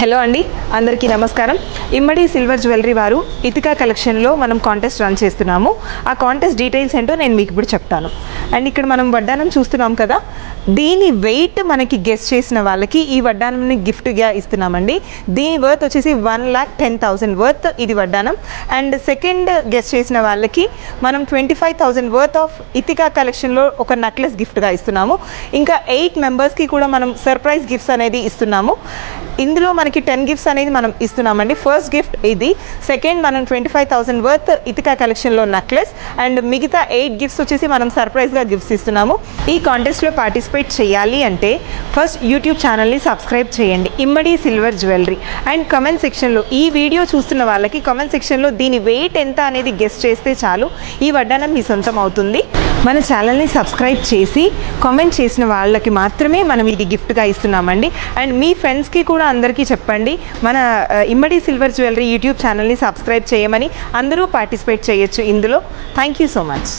Hello అండి, అందరికీ నమస్కారం. ఇమ్మడి సిల్వర్ జ్యువెలరీ వారు ఇతికా కలెక్షన్లో మనం కాంటెస్ట్ రన్ చేస్తున్నాము. ఆ కాంటెస్ట్ డీటెయిల్స్ ఏంటో నేను మీకు ఇప్పుడు చెప్తాను. అండ్ ఇక్కడ మనం వడ్డానం చూస్తున్నాం కదా, దీని వెయిట్ మనకి గెస్ చేసిన వాళ్ళకి ఈ వడ్డానంని గిఫ్ట్గా ఇస్తున్నామండి. దీని వర్త్ వచ్చేసి 1,10,000 వర్త్ ఇది వడ్డానం. అండ్ సెకండ్ గెస్ చేసిన వాళ్ళకి మనం 25,000 వర్త్ ఆఫ్ ఇతికా కలెక్షన్లో ఒక నెక్లెస్ గిఫ్ట్గా ఇస్తున్నాము. ఇంకా 8 మెంబర్స్కి కూడా మనం సర్ప్రైజ్ గిఫ్ట్స్ అనేది ఇస్తున్నాము. ఇందులో మనకి 10 గిఫ్ట్స్ అనేది మనం ఇస్తున్నామండి. ఫస్ట్ గిఫ్ట్ ఇది, సెకండ్ మనం 25,000 వర్త్ ఇతికా కలెక్షన్లో నెక్లెస్, అండ్ మిగతా 8 గిఫ్ట్స్ వచ్చేసి మనం సర్ప్రైజ్గా గిఫ్ట్స్ ఇస్తున్నాము. ఈ కాంటెస్ట్లో పార్టిసిపేట్ చేయాలి అంటే ఫస్ట్ యూట్యూబ్ ఛానల్ని సబ్స్క్రైబ్ చేయండి, ఇమ్మడి సిల్వర్ జ్యువెలరీ. అండ్ కమెంట్ సెక్షన్లో ఈ వీడియో చూస్తున్న వాళ్ళకి కమెంట్ సెక్షన్లో దీని వెయిట్ ఎంత అనేది గెస్ చేస్తే చాలు, ఈ వడ్డానం మీ సొంతం అవుతుంది. మన ఛానల్ని సబ్స్క్రైబ్ చేసి కామెంట్ చేసిన వాళ్ళకి మాత్రమే మనం ఇది గిఫ్ట్గా ఇస్తున్నామండి. అండ్ మీ ఫ్రెండ్స్కి కూడా అందరికీ చెప్పండి, మన ఇమ్మడి సిల్వర్ జ్యువెలరీ యూట్యూబ్ ఛానల్ని సబ్స్క్రైబ్ చేయమని. అందరూ పార్టిసిపేట్ చేయొచ్చు ఇందులో. Thank you so much.